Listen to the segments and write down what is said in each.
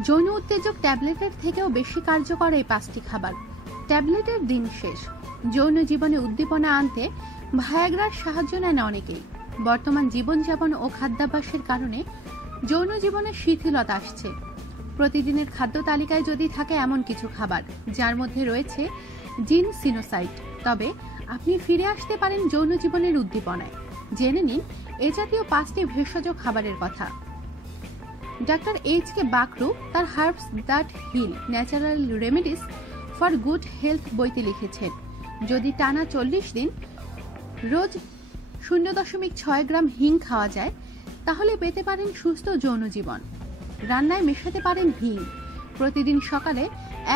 যৌন উত্তেজক ট্যাবলেটের থেকেও বেশি কার্যকর এই 5টি খাবার। ট্যাবলেটের দিন শেষ। যৌন জীবনে উদ্দীপনা আনতে ভায়াগ্রার সাহায্য নেন অনেকেই। বর্তমান জীবনযাপন ও খাদ্যাভ্যাসের কারণে যৌন জীবনে শিথিলতা আসছে। প্রতিদিনের খাদ্য তালিকায় যদি থাকে এমন কিছু খাবার যার মধ্যে রয়েছে জিনসিনোসাইড, তবে আপনি ফিরে আসতে পারেন যৌন জীবনের উদ্দীপনায়। জেনে নিন এ জাতীয় 5টি ভেষজ খাবারের কথা। ডাক্তার এইচ.কে বাকরু তার herbs that heal natural remedies for good health বইতে লিখেছেন, যদি টানা 40 দিন রোজ 0.6 গ্রাম হিং খাওয়া যায় তাহলে পেতে পারেন সুস্থ যৌন জীবন। রান্নায় মেশাতে পারেন হিং। প্রতিদিন সকালে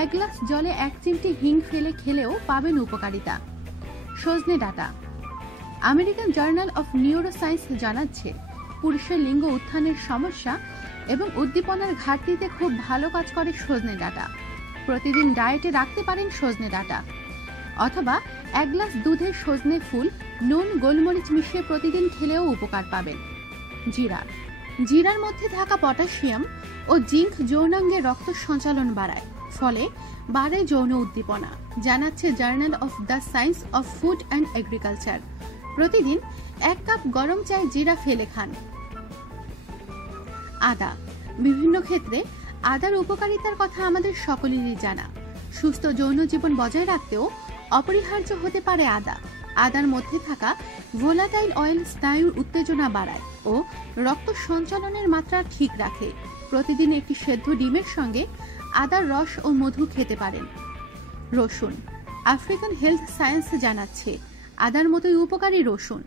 1 গ্লাস জলে 1 চিমটি হিং ফেলে খেলেও পাবেন উপকারিতা। সজনে ডাঁটা। আমেরিকান জার্নাল অফ নিউরোসায়েন্স জানাচ্ছে, পুরুষের লিঙ্গ উত্থানের সমস্যা এবং উদ্দীপনার ঘাটতিতে খুব ভালো কাজ করে সজনে ডাঁটা। প্রতিদিন ডায়েটে রাখতে পারেন সজনে ডাঁটা, অথবা 1 গ্লাস দুধে সজনে ফুল, নুন, গোলমরিচ মিশিয়ে প্রতিদিন খেলেও উপকার পাবেন। জিরা। জিরার মধ্যে থাকা পটাশিয়াম ও জিঙ্ক যৌনাঙ্গে রক্ত সঞ্চালন বাড়ায়, ফলে বাড়ে যৌন উদ্দীপনা, জানাচ্ছে journal of the science of food and agriculture. প্রতিদিন 1 কাপ গরম চায়ে জিরা ফেলে খান। আদা। বিভিন্ন ক্ষেত্রে আদার উপকারিতার কথা আমাদের সকলেরই জানা। সুস্থ যৌন জীবন বজায় রাখতেও অপরিহার্য হতে পারে আদা। আদার মধ্যে থাকা ভোলাটাইল অয়েল স্নায়ুর উত্তেজনা বাড়ায় ও রক্ত সঞ্চালনের মাত্রা ঠিক রাখে। প্রতিদিন একটি সেদ্ধ ডিমের সঙ্গে আদার রস ও মধু খেতে পারেন। রসুন। আফ্রিকান হেলথ সায়েন্স জানাচ্ছে, আদার মতোই উপকারী রসুন।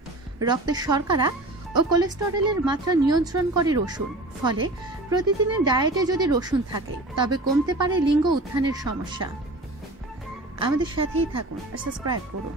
রক্তের শর্করা ও কোলেস্টেরলের মাত্রা নিয়ন্ত্রণ করে রসুন, ফলে প্রতিদিনের ডায়েটে যদি রসুন থাকে তবে কমতে পারে লিঙ্গ উত্থানের সমস্যা। আমাদের সাথেই থাকুন আর সাবস্ক্রাইব করুন।